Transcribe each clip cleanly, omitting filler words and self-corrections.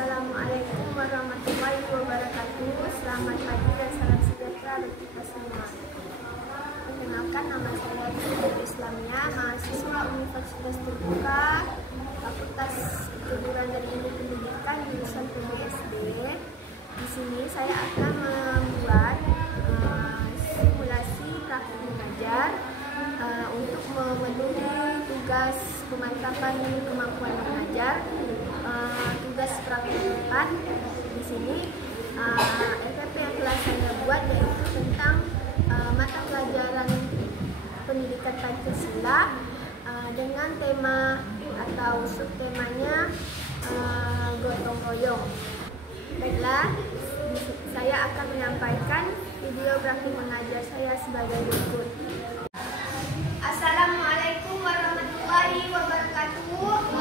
Assalamualaikum warahmatullahi wabarakatuh. Selamat pagi dan salam sejahtera bagi kita semua. Perkenalkan, nama saya Dwi Islamia, mahasiswa Universitas Terbuka, Fakultas Keguruan dan Ilmu Pendidikan jurusan PBSD. Di sini saya akan membuat simulasi praktik mengajar untuk memenuhi tugas pemantapan kemampuan mengajar. Tugas praktik 4 di sini LPP yang telah saya buat yaitu tentang mata pelajaran pendidikan Pancasila dengan tema atau subtemanya gotong royong. Baiklah, saya akan menyampaikan video praktik mengajar saya sebagai berikut. Assalamualaikum warahmatullahi wabarakatuh.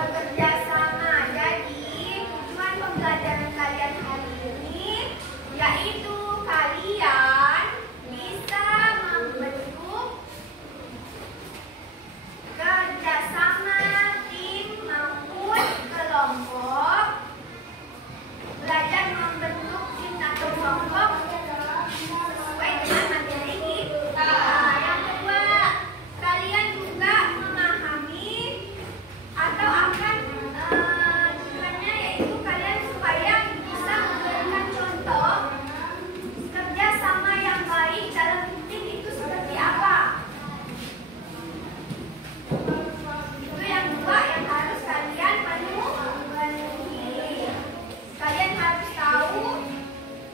bekerja sama. Jadi tujuan pembelajaran kalian hari ini yaitu kalian bisa membentuk kerjasama tim maupun kelompok, belajar membentuk tim atau kelompok sesuai dengan materi kita. Yang kedua, kalian juga memahami atau akan tujuannya yaitu kalian supaya bisa memberikan contoh kerjasama yang baik dalam tim itu seperti apa. Itu yang dua yang harus kalian penuhi. Kalian harus tahu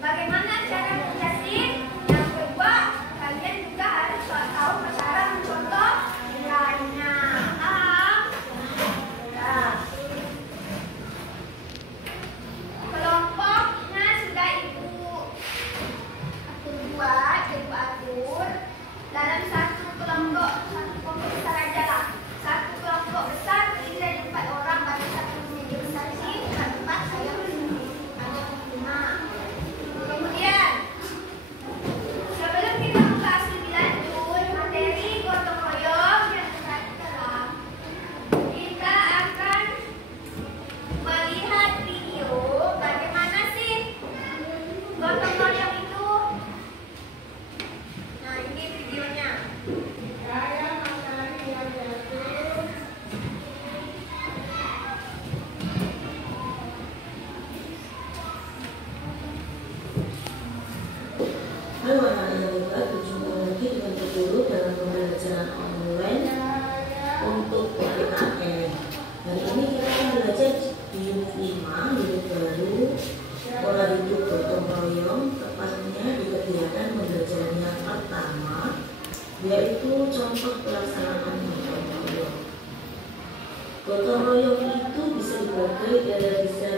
bagaimana cara kerja tim. Yang kedua, kalian juga harus tahu cara mencontoh lainnya. Kelompoknya sudah ibu buat, ibu atur dalam satu kelompok besar aja lah. Satu kelompok besar terdiri dari 4 orang, bagi satu meja besar tim, 4 saya ada 5. Kemudian sebelum kita membahas lebih lanjut materi gotong royong yang sekarang, kita akan melihat video bagaimana sih gotong royong itu. Nah, ini videonya. Halo anak-anak hebat, berjumpa lagi dengan Bu Guru dalam pembelajaran online untuk PPKN. Hari ini kita akan belajar di unit 5, unit baru, pola hidup gotong royong, tepatnya di kegiatan pembelajaran yang pertama, yaitu contoh pelaksanaan gotong royong. Gotong royong itu bisa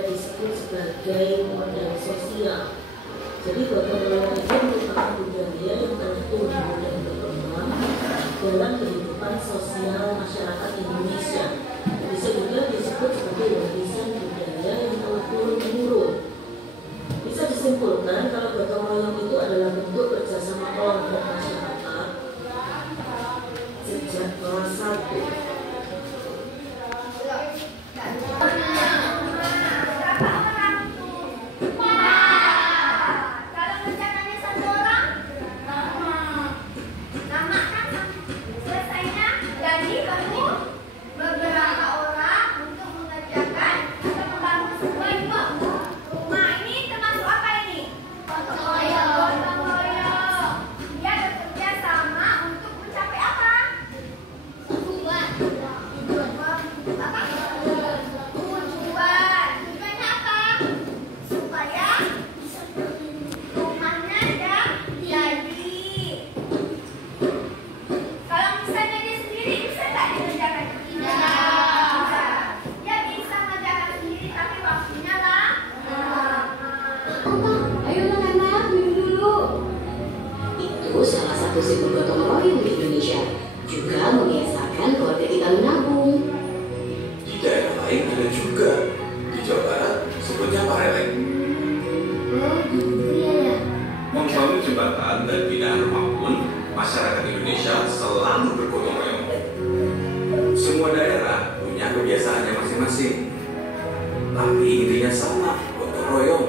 disebut sebagai modal sosial. Jadi gotong royong itu merupakan budaya yang telah tumbuh dan berkembang dalam kehidupan sosial masyarakat Indonesia. Bisa juga disebut sebagai warisan budaya yang telah turun-temurun. Bisa disimpulkan kalau gotong royong itu adalah bentuk kerjasama kelompok masyarakat sejak kelas 1. Simbol gotong royong di Indonesia juga membiasakan keluarga kita menabung. Di daerah lain ada juga. Di Jawa Barat sebutnya pareleng. Oh, gitu ya. Membangun jembatan dan binaan rumah pun masyarakat Indonesia selalu bergotong royong. Semua daerah punya kebiasaannya masing-masing, tapi intinya sama, gotong royong.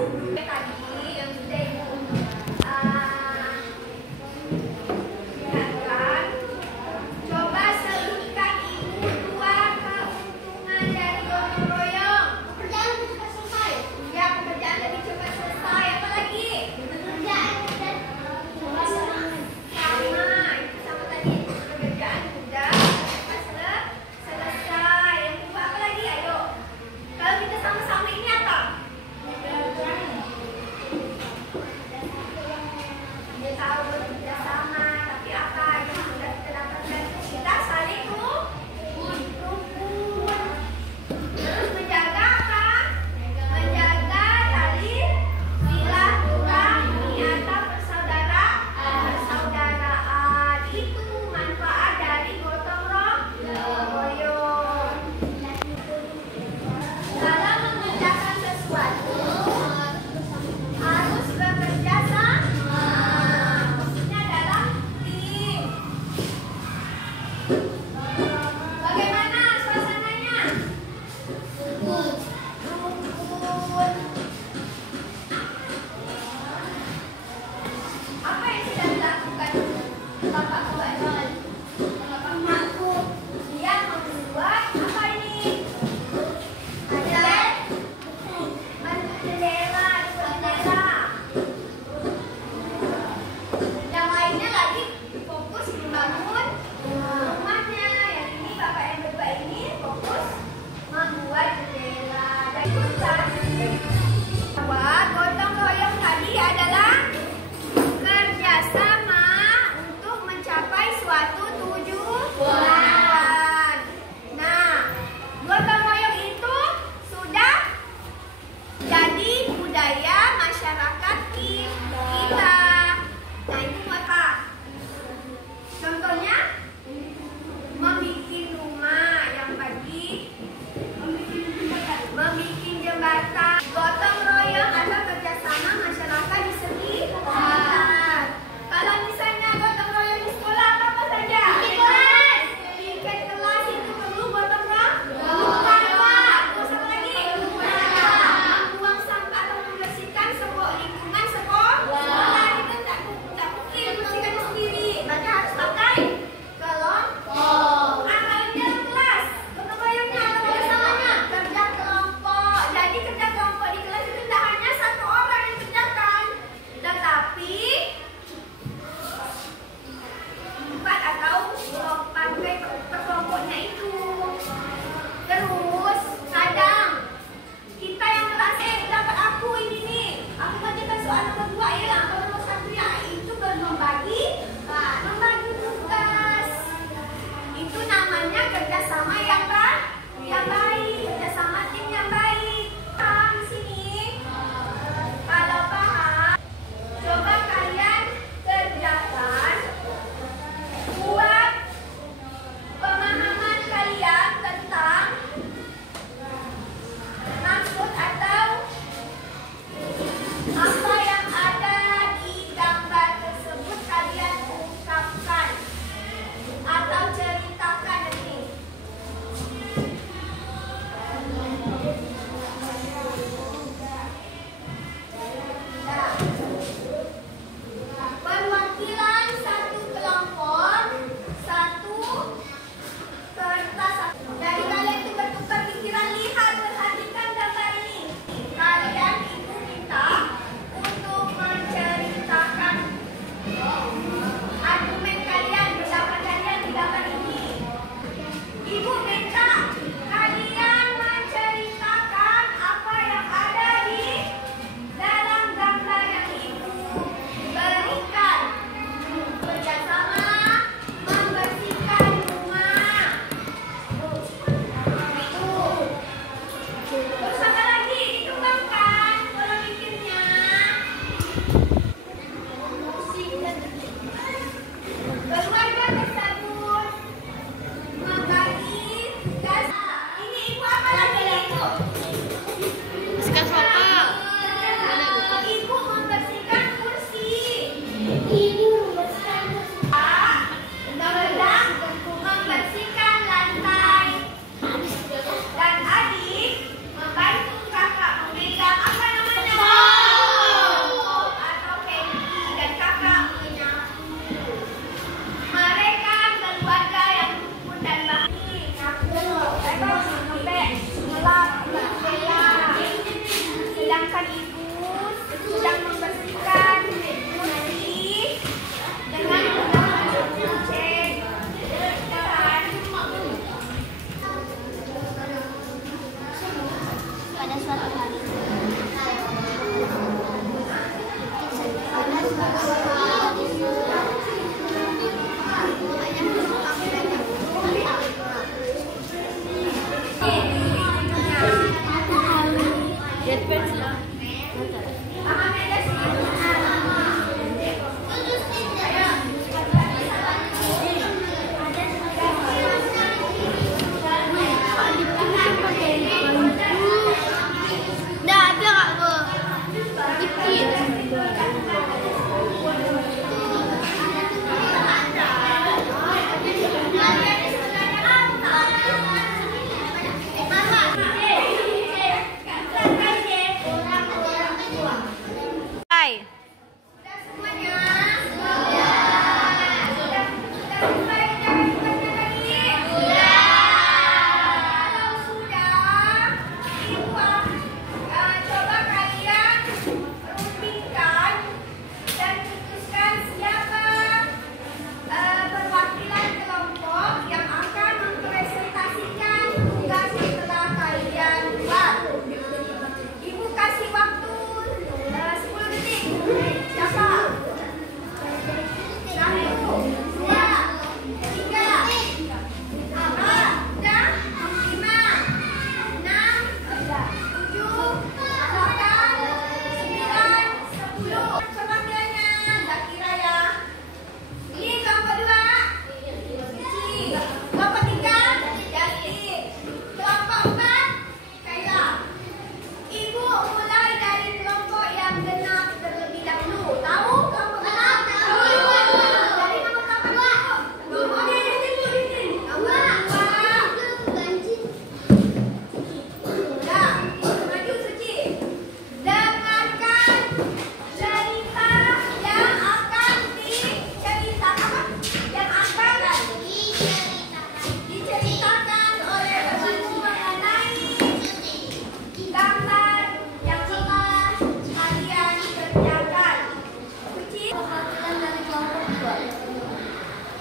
suatu hari.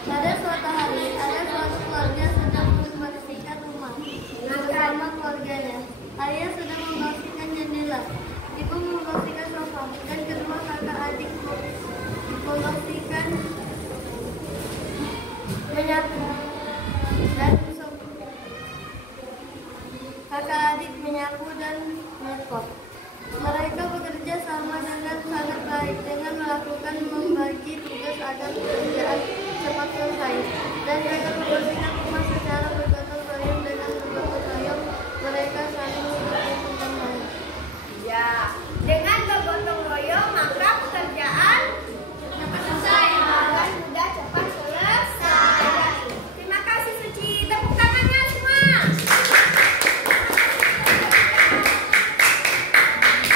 Pada suatu hari, ada suatu keluarga sedang membersihkan rumah bersama keluarganya. Ayah sedang membersihkan jendela, ibu membersihkan sofa, dan kedua kakak adik membersihkan menyapu dan kakak adik menyapu dan mengepok. Mereka bekerja sama dengan sangat baik dengan melakukan membagi tugas agar pekerjaan cepat selesai dan mereka membersihkan rumah secara bergotong royong. Dengan bergotong royong mereka saling menguntungkan baik. Ya, dengan bergotong royong maka pekerjaan cepat selesai dan mudah cepat selesai. Terima kasih Suci, tepuk tangannya semua.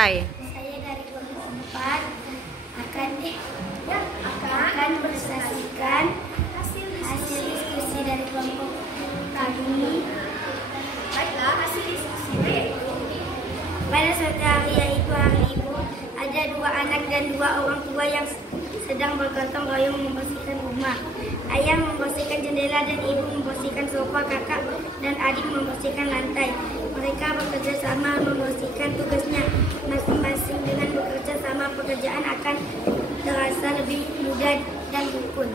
Saya dari kelompok 4 akan bersaksikan hasil diskusi dari kelompok kami. Baiklah, hasil diskusi. Pada suatu hari, yaitu hari ibu, ada 2 anak dan 2 orang tua yang sedang bergotong royong membersihkan rumah. Ayah membersihkan jendela dan ibu membersihkan sofa, kakak dan adik membersihkan lantai. Mereka bekerja sama membersihkan tugasnya masing-masing. Dengan bekerja sama, pekerjaan akan terasa lebih mudah dan rukun.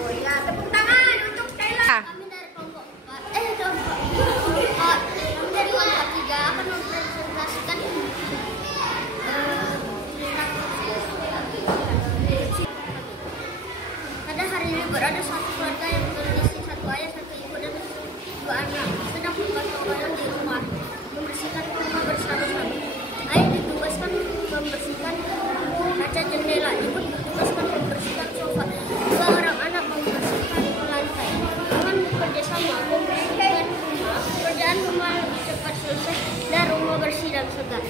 Oh ya, tepuk tangan untuk Kayla. Kami dari kelompok 4, kami dari kelompok 3 akan mempresentasikan pada hari libur ada suatu keluarga yang berisi 1 ayah, 1 ibu dan 2 anak sedang bergotong royong di rumah membersihkan rumah bersama-sama. Ayah ditugaskan membersihkan kaca jendela, ibu ditugaskan membersihkan sofa, 2 orang anak membersihkan lantai. Dengan bekerja sama membersihkan rumah, pekerjaan rumah cepat selesai dan rumah bersih dan segar.